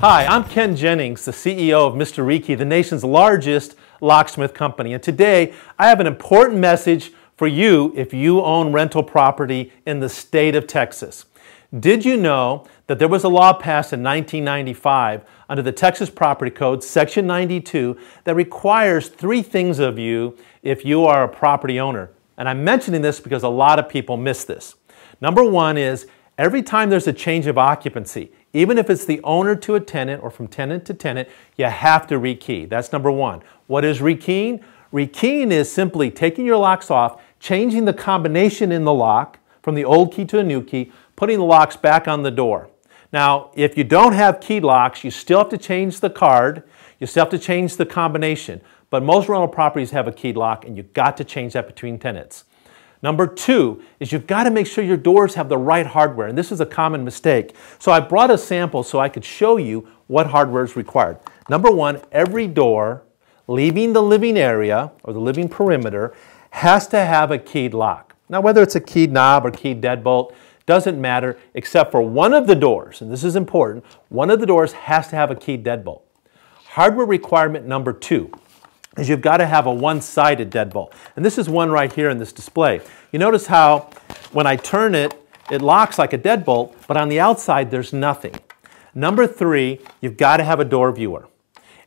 Hi, I'm Ken Jennings, the CEO of Mr. Rieke, the nation's largest locksmith company. And today, I have an important message for you if you own rental property in the state of Texas. Did you know that there was a law passed in 1995 under the Texas Property Code, Section 92, that requires three things of you if you are a property owner? And I'm mentioning this because a lot of people miss this. Number one is every time there's a change of occupancy, even if it's the owner to a tenant or from tenant to tenant, you have to rekey. That's number one. What is rekeying? Rekeying is simply taking your locks off, changing the combination in the lock from the old key to a new key, putting the locks back on the door. Now, if you don't have key locks, you still have to change the card, you still have to change the combination, but most rental properties have a keyed lock and you've got to change that between tenants. Number two is you've got to make sure your doors have the right hardware, and this is a common mistake. So I brought a sample so I could show you what hardware is required. Number one, every door leaving the living area or the living perimeter has to have a keyed lock. Now whether it's a keyed knob or keyed deadbolt doesn't matter, except for one of the doors, and this is important, one of the doors has to have a keyed deadbolt. Hardware requirement number two is you've got to have a one-sided deadbolt. And this is one right here in this display. You notice how when I turn it, it locks like a deadbolt, but on the outside there's nothing. Number three, you've got to have a door viewer.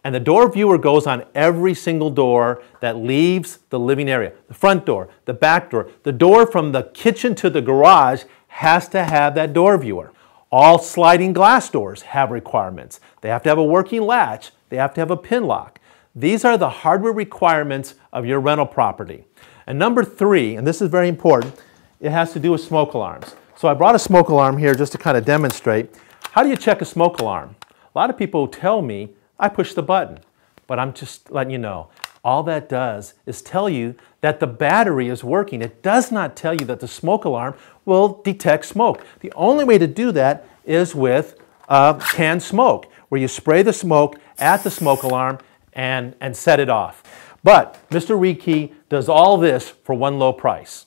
And the door viewer goes on every single door that leaves the living area. The front door, the back door, the door from the kitchen to the garage has to have that door viewer. All sliding glass doors have requirements. They have to have a working latch. They have to have a pin lock. These are the hardware requirements of your rental property. And number three, and this is very important, it has to do with smoke alarms. So I brought a smoke alarm here just to kind of demonstrate. How do you check a smoke alarm? A lot of people tell me, I push the button, but I'm just letting you know. All that does is tell you that the battery is working. It does not tell you that the smoke alarm will detect smoke. The only way to do that is with canned smoke, where you spray the smoke at the smoke alarm and set it off. But Mr. Rieke does all this for one low price.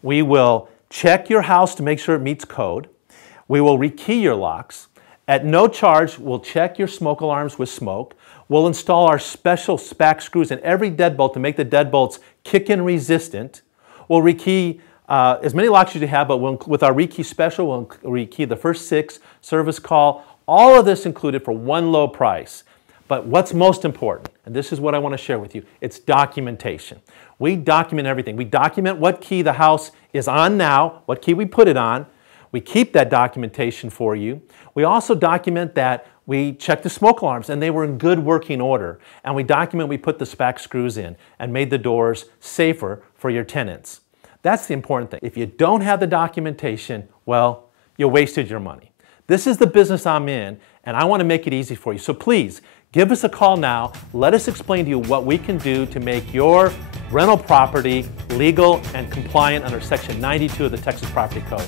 We will check your house to make sure it meets code. We will rekey your locks. At no charge, we'll check your smoke alarms with smoke. We'll install our special SPAC screws in every deadbolt to make the deadbolts kick-in resistant. We'll rekey as many locks as you have, but with our rekey special, we'll rekey the first 6, service call, all of this included for one low price. But what's most important, and this is what I want to share with you, it's documentation. We document everything. We document what key the house is on now, what key we put it on. We keep that documentation for you. We also document that we checked the smoke alarms and they were in good working order. And we document we put the SPAC screws in and made the doors safer for your tenants. That's the important thing. If you don't have the documentation, well, you wasted your money. This is the business I'm in, and I want to make it easy for you. So please, give us a call now. Let us explain to you what we can do to make your rental property legal and compliant under Section 92 of the Texas Property Code.